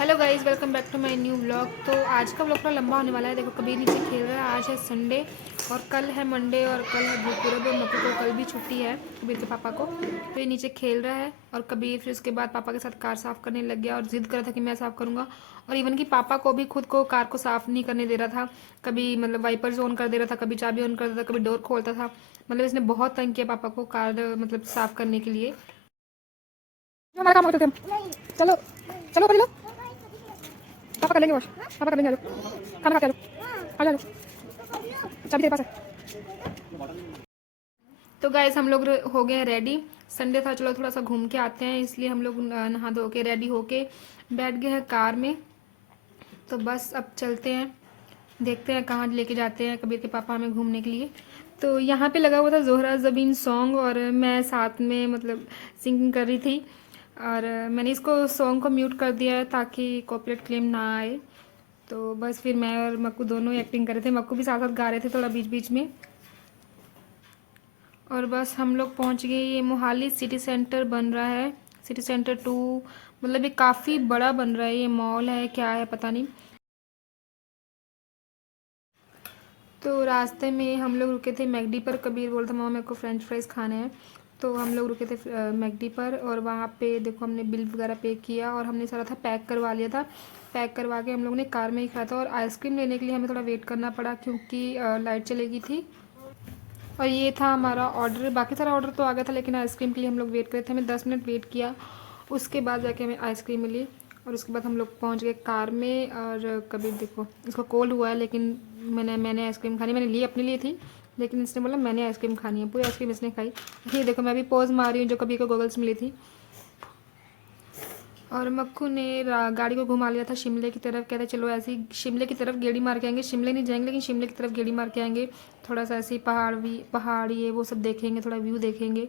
Hello guys, welcome back to my new vlog. तो आज का व्लॉग थोड़ा लंबा होने वाला है। देखो, कबीर नीचे खेल रहा है। आज है संडे और कल है मंडे और कल है गुरुपूरब और मक्कू को कल भी छुट्टी है, कबीर के पापा को। तो ये नीचे खेल रहा है और कबीर फिर उसके बाद पापा के साथ कार साफ़ करने लग गया और जिद कर रहा था कि मैं साफ़ करूँगा। और इवन कि पापा को भी खुद को कार को साफ़ नहीं करने दे रहा था। कभी मतलब वाइपर्स ऑन कर दे रहा था, कभी चाबी ऑन कर देता था, कभी डोर खोलता था। मतलब इसने बहुत तंग किया पापा को कार मतलब साफ़ करने के लिए। हमारा काम करते हैं। चलो चलो कर लो, पापा कर लेंगे वॉश। पापा कर लेंगे। आ जाओ, खाना खा के आ जाओ। आ जाओ, चाबी तेरे पास है। तो गाइस, हम लोग हो गए हैं रेडी। संडे था, चलो थोड़ा सा घूम के आते हैं, इसलिए हम लोग नहा धो के रेडी होके बैठ गए हैं कार में। तो बस अब चलते हैं, देखते हैं कहाँ लेके जाते हैं कबीर के पापा हमें घूमने के लिए। तो यहाँ पे लगा हुआ था जोहरा ज़बीन सॉन्ग और मैं साथ में मतलब सिंगिंग कर रही थी। और मैंने इसको सॉन्ग को म्यूट कर दिया है ताकि कॉपीराइट क्लेम ना आए। तो बस फिर मैं और मक्कू दोनों एक्टिंग कर रहे थे, मक्कू भी साथ साथ गा रहे थे थोड़ा बीच बीच में। और बस हम लोग पहुंच गए। ये मोहाली सिटी सेंटर बन रहा है, सिटी सेंटर 2। मतलब ये काफ़ी बड़ा बन रहा है, ये मॉल है क्या है पता नहीं। तो रास्ते में हम लोग रुके थे मैकडी पर। कबीर बोलता मामा मेरे को फ्रेंच फ्राइज़ खाने हैं। तो हम लोग रुके थे मैकडी पर और वहाँ पे देखो हमने बिल वगैरह पे किया और हमने सारा था पैक करवा लिया था। पैक करवा के हम लोग ने कार में ही खाया था। और आइसक्रीम लेने के लिए हमें थोड़ा वेट करना पड़ा क्योंकि लाइट चली गई थी। और ये था हमारा ऑर्डर। बाकी सारा ऑर्डर तो आ गया था लेकिन आइसक्रीम के लिए हम लोग वेट करे थे। हमें 10 मिनट वेट किया, उसके बाद जाके हमें आइसक्रीम मिली। और उसके बाद हम लोग पहुंच गए कार में। और कभी देखो इसको कोल्ड हुआ है लेकिन मैंने आइसक्रीम खानी, मैंने ली अपने लिए थी लेकिन इसने बोला मैंने आइसक्रीम खानी है, पूरी आइसक्रीम इसने खाई। ये देखो मैं भी पोज मार रही हूँ जो कभी को गॉगल्स मिली थी। और मक्खू ने गाड़ी को घुमा लिया था शिमले की तरफ। कहते चलो ऐसे ही शिमले की तरफ गेड़ी मार के आएंगे, शिमले नहीं जाएंगे लेकिन शिमले की तरफ गेड़ी मार के आएंगे। थोड़ा सा ऐसे ही पहाड़ ये वो सब देखेंगे, थोड़ा व्यू देखेंगे,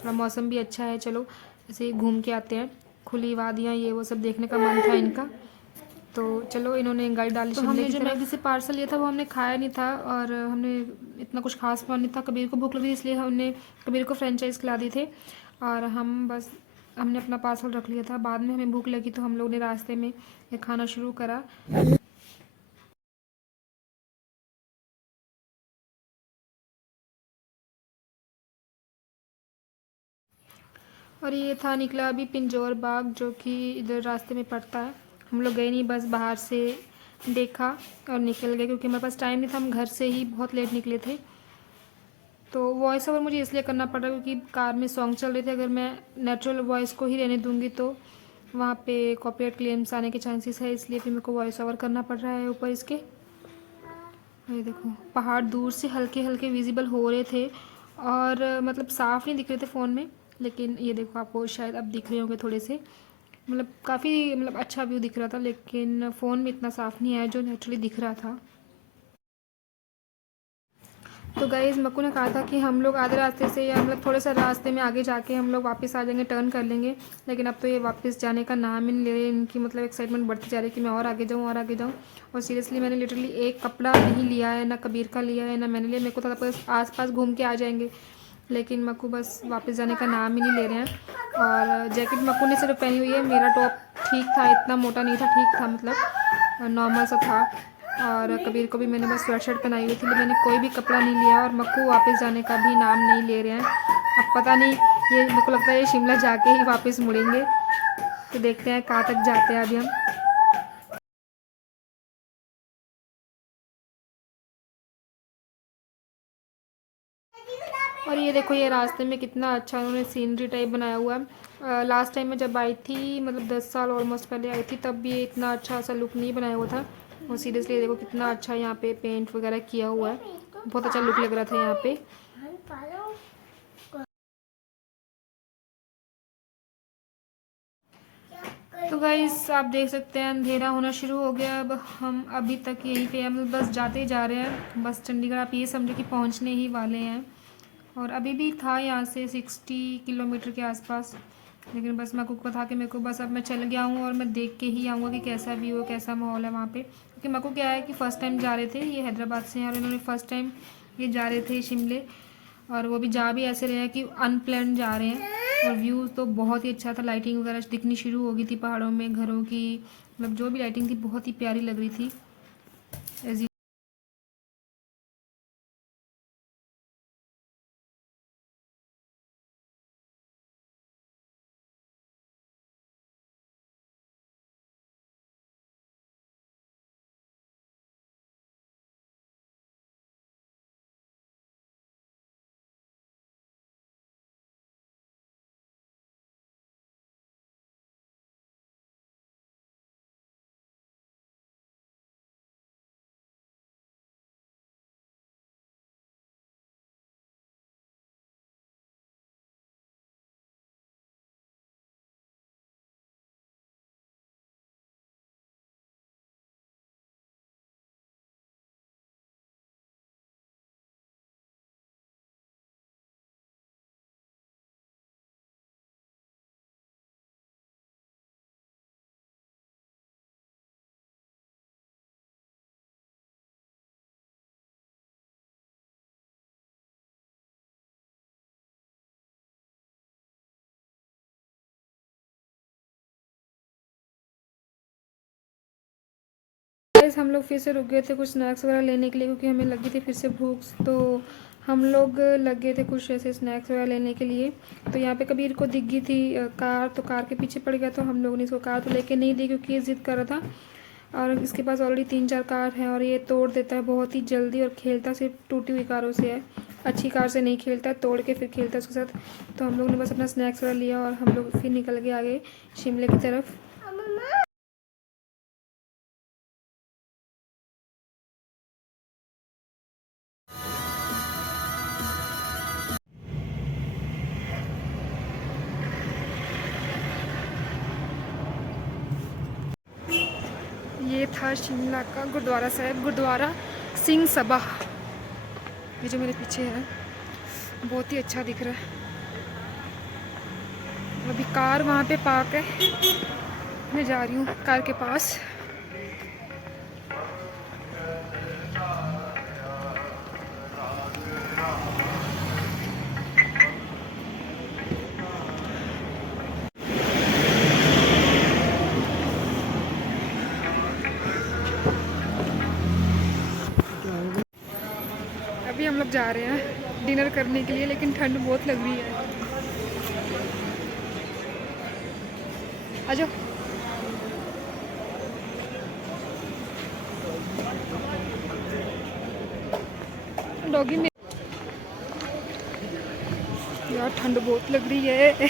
थोड़ा मौसम भी अच्छा है। चलो ऐसे ही घूम के आते हैं, खुली वादियाँ ये वो सब देखने का मन था इनका। तो चलो इन्होंने गाड़ी डाली तो शिमले की तरफ। हमने जो मैगी से पार्सल लिया था वो हमने खाया नहीं था और हमने इतना कुछ खास मन नहीं था। कबीर को भूख लगी इसलिए हमने कबीर को फ्रेंचाइज खिला दी थे। और हम बस हमने अपना पार्सल रख लिया था। बाद में हमें भूख लगी तो हम लोग ने रास्ते में ये खाना शुरू करा। और ये था निकला अभी पिंजौर बाग जो कि इधर रास्ते में पड़ता है। हम लोग गए नहीं, बस बाहर से देखा और निकल गए क्योंकि हमारे पास टाइम नहीं था, हम घर से ही बहुत लेट निकले थे। तो वॉइस ओवर मुझे इसलिए करना पड़ रहा है क्योंकि कार में सॉन्ग चल रहे थे। अगर मैं नेचुरल वॉइस को ही रहने दूंगी तो वहाँ पे कॉपीराइट क्लेम्स आने के चांसेस है, इसलिए फिर मेरे को वॉइस ओवर करना पड़ रहा है ऊपर इसके। ये देखो पहाड़ दूर से हल्के हल्के विजिबल हो रहे थे और मतलब साफ़ नहीं दिख रहे थे फ़ोन में, लेकिन ये देखो आपको शायद अब दिख रहे होंगे थोड़े से। मतलब काफ़ी मतलब अच्छा व्यू दिख रहा था लेकिन फ़ोन में इतना साफ़ नहीं आया जो नेचुरली दिख रहा था। तो गाइज़ मक्कू ने कहा था कि हम लोग आधे रास्ते से या मतलब थोड़े से रास्ते में आगे जाके हम लोग वापस आ जाएंगे, टर्न कर लेंगे। लेकिन अब तो ये वापस जाने का नाम ही नहीं ले रहे। इनकी मतलब एक्साइटमेंट बढ़ती जा रही है कि मैं और आगे जाऊँ और आगे जाऊँ। और सीरियसली मैंने लिटरली एक कपड़ा नहीं लिया है, ना कबीर का लिया है ना मैंने लिया। मेरे को था बस आस पास घूम के आ जाएंगे लेकिन मक्कू बस वापस जाने का नाम ही नहीं ले रहे हैं। और जैकेट मक्कू ने सिर्फ पहनी हुई है। मेरा टॉप ठीक था, इतना मोटा नहीं था, ठीक था मतलब नॉर्मल सा था। और कबीर को भी मैंने बस स्वेट शर्ट पहनाई हुई थी, मैंने कोई भी कपड़ा नहीं लिया और मक्कू वापस जाने का भी नाम नहीं ले रहे हैं। अब पता नहीं, ये मेरे को लगता है ये शिमला जाके ही वापस मुड़ेंगे। तो देखते हैं कहाँ तक जाते हैं अभी हम। और ये देखो ये रास्ते में कितना अच्छा उन्होंने सीनरी टाइप बनाया हुआ है। लास्ट टाइम में जब आई थी मतलब 10 साल ऑलमोस्ट पहले आई थी तब भी ये इतना अच्छा सा लुक नहीं बनाया हुआ था। और सीरियसली देखो कितना अच्छा यहाँ पे पेंट वगैरह किया हुआ है, बहुत अच्छा लुक लग रहा था यहाँ पे। तो गाइस आप देख सकते हैं अंधेरा होना शुरू हो गया। अब हम अभी तक यहीं पे हम बस जाते ही जा रहे हैं। बस चंडीगढ़ आप ये समझो कि पहुंचने ही वाले हैं। और अभी भी था यहाँ से 60 किलोमीटर के आसपास, लेकिन बस मेरे को था कि मेरे को बस अब मैं चल गया हूँ और मैं देख के ही आऊँगा कि कैसा व्यू है कैसा माहौल है वहाँ पे। क्योंकि मेरे को क्या है कि फ़र्स्ट टाइम जा रहे थे, ये हैदराबाद से हैं और इन्होंने फ़र्स्ट टाइम ये जा रहे थे शिमले। और वो भी जा भी ऐसे रहे हैं कि अनप्लान जा रहे हैं। और व्यूज़ तो बहुत ही अच्छा था। लाइटिंग वगैरह दिखनी शुरू हो गई थी पहाड़ों में, घरों की, मतलब जो भी लाइटिंग थी बहुत ही प्यारी लग रही थी। एज गाइस हम लोग फिर से रुक गए थे कुछ स्नैक्स वगैरह लेने के लिए, क्योंकि हमें लगी थी फिर से भूख। तो हम लोग लग गए थे कुछ ऐसे स्नैक्स वगैरह लेने के लिए। तो यहाँ पे कबीर को दिख गई थी कार, तो कार के पीछे पड़ गया। तो हम लोगों ने इसको कार तो लेके नहीं दी, क्योंकि ये ज़िद कर रहा था। और इसके पास ऑलरेडी 3-4 कार हैं और ये तोड़ देता है बहुत ही जल्दी, और खेलता सिर्फ टूटी हुई कारों से है, अच्छी कार से नहीं खेलता, तोड़ के फिर खेलता है उसके साथ। तो हम लोग ने बस अपना स्नैक्स वगैरह लिया और हम लोग फिर निकल गए आगे शिमले की तरफ। ये था शिमला का गुरुद्वारा साहिब, गुरुद्वारा सिंह सभा। ये जो मेरे पीछे है बहुत ही अच्छा दिख रहा है। अभी कार वहाँ पे पार्क है, मैं जा रही हूँ कार के पास। अभी हम लोग जा रहे हैं डिनर करने के लिए, लेकिन ठंड बहुत लग रही है। आ जाओ। डॉगी में यार ठंड बहुत लग रही है।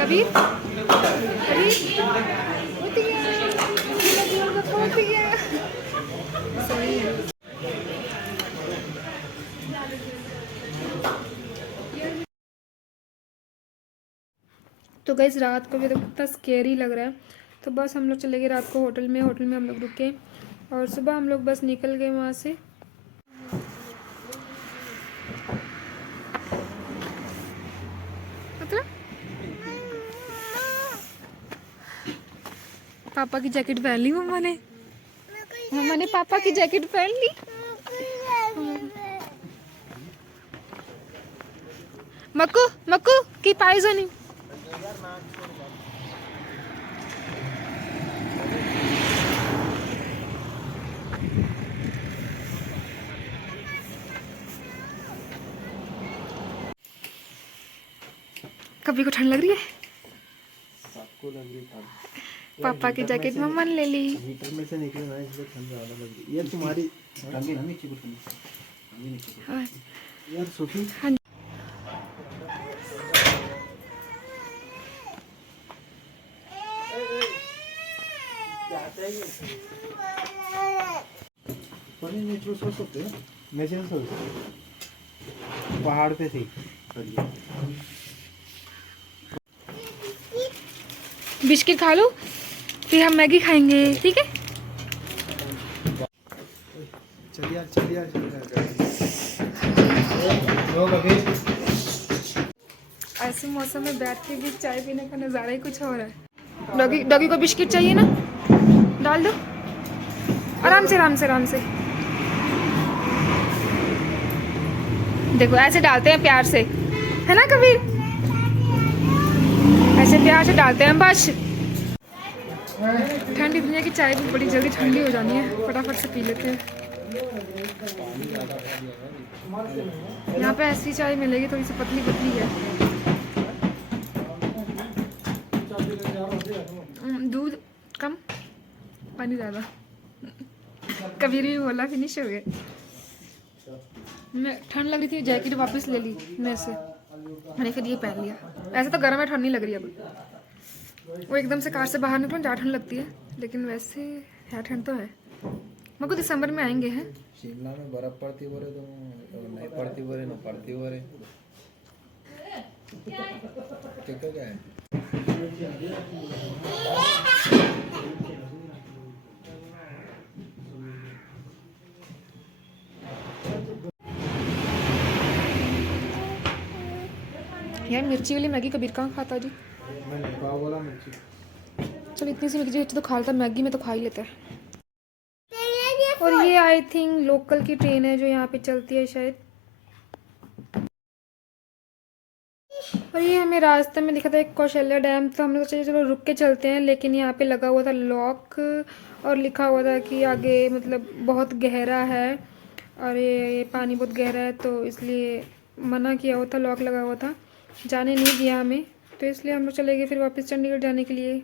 कबीर कबीर सही है। तो गाइस रात को भी तो कितना स्केरी लग रहा है। तो बस हम लोग चले गए रात को होटल में हम लोग रुके, और सुबह हम लोग बस निकल गए वहाँ से। पापा की जैकेट पहन ली मम्मा ने पापा की जैकेट पहन ली। मक्कू मक्कू की पाइजो नहीं। कभी को ठंड लग रही है, सबको लग रही ठंड। पापा की जैकेट मम्मा ने ले ली। हीटर में से निकले ना इसलिए ठंड ज़्यादा लग रही। ये तुम्हारी ठंडी ना नीचे को यार सुखी। हाँ नीचे सो सकते हैं, मैं से सो पहाड़ पे थी। बिस्किट खा लो, फिर हम मैगी खाएंगे, ठीक है। लोग अभी ऐसे मौसम में बैठ के भी चाय पीने का नज़ारा ही कुछ और है। डॉगी डॉगी को बिस्किट चाहिए ना, डाल दो आराम से आराम से आराम से। देखो ऐसे डालते हैं प्यार से, है ना कबीर, ऐसे प्यार से डालते हैं बस। ठंड इतनी है कि चाय भी बड़ी जल्दी ठंडी हो जानी है, फटाफट से पी लेते हैं। यहाँ पे ऐसी चाय मिलेगी, थोड़ी सी पतली पतली है। दूध कम, पानी ज़्यादा। कबीर भी बोला फिनिश हो गए। मैं ठंड लग रही थी, जैकेट वापस ले ली मेरे से, मैंने फिर ये पहन लिया। ऐसे तो गर्म है, ठंड नहीं लग रही अब। वो एकदम से कार से बाहर निकलो ज़्यादा ठंड लगती है, लेकिन वैसे है ठंड तो है। मेरे को दिसंबर में आएंगे हैं। शिमला में बर्फ पड़ती बोले तो नहीं पड़ती बोले ना पड़ती बोले क्या है। यार मिर्ची वाली मैगी कबीर कहाँ खाता जी। मैंने पाव बोला मिर्ची। चल इतनी सी मिर्ची तो खा लेता, मैगी में तो खा ही लेता है। और ये आई थिंक लोकल की ट्रेन है जो यहाँ पे चलती है शायद। और ये हमें रास्ते में दिखा था एक कौशल्या डैम, तो हम लोग सोचे चलो रुक के चलते हैं, लेकिन यहाँ पे लगा हुआ था लॉक और लिखा हुआ था कि आगे मतलब बहुत गहरा है और ये पानी बहुत गहरा है, तो इसलिए मना किया हुआ था, लॉक लगा हुआ था, जाने नहीं दिया हमें। तो इसलिए हम लोग चले गए फिर वापस चंडीगढ़ जाने के लिए।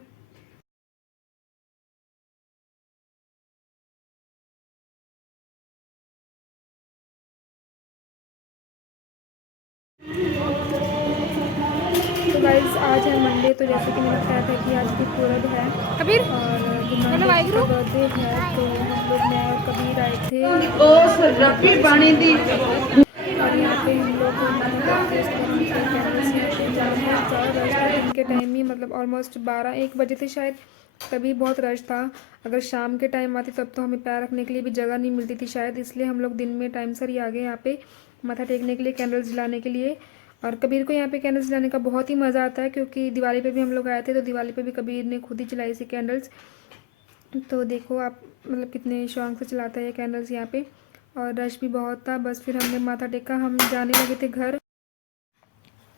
तो गाइस आज है मंडे, तो जैसे कि मैंने बताया था कि आज गुरुपूरब है कबीर और गुरु बर्थडे है, तो हम लोग मैं और कबीर आए थे और यहाँ पे हम लोग दिन के टाइम ही मतलब ऑलमोस्ट 12-1 बजे थे शायद, तभी बहुत रश था। अगर शाम के टाइम आती तब तो हमें पैर रखने के लिए भी जगह नहीं मिलती थी शायद, इसलिए हम लोग दिन में टाइम सर ही आ गए यहाँ पे माथा टेकने के लिए, कैंडल्स जलाने के लिए। और कबीर को यहाँ पे कैंडल्स जलाने का बहुत ही मज़ा आता है, क्योंकि दिवाली पे भी हम लोग आए थे, तो दिवाली पे भी कबीर ने खुद ही जलाई थी कैंडल्स। तो देखो आप मतलब कितने शौक से चलाता है ये कैंडल्स यहाँ पे। और रश भी बहुत था, बस फिर हमने माथा टेका, हम जाने लगे थे घर।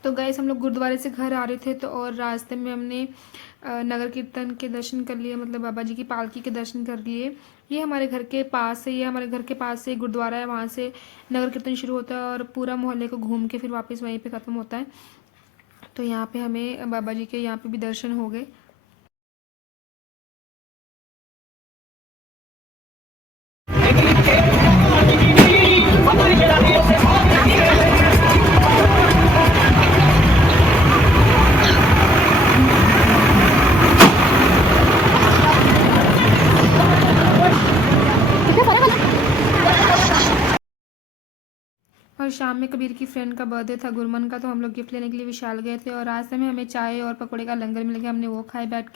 तो गाइस हम लोग गुरुद्वारे से घर आ रहे थे, तो और रास्ते में हमने नगर कीर्तन के दर्शन कर लिए, मतलब बाबा जी की पालकी के दर्शन कर लिए। ये हमारे घर के पास से, ये हमारे घर के पास से गुरुद्वारा है, वहाँ से नगर कीर्तन शुरू होता है और पूरा मोहल्ले को घूम के फिर वापस वहीं पे ख़त्म होता है। तो यहाँ पे हमें बाबा जी के यहाँ पे भी दर्शन हो गए। और शाम में कबीर की फ्रेंड का बर्थडे था गुरमन का, तो हम लोग गिफ्ट लेने के लिए विशाल गए थे और रास्ते में हमें चाय और पकौड़े का लंगर मिल गया, हमने वो खाए बैठ के।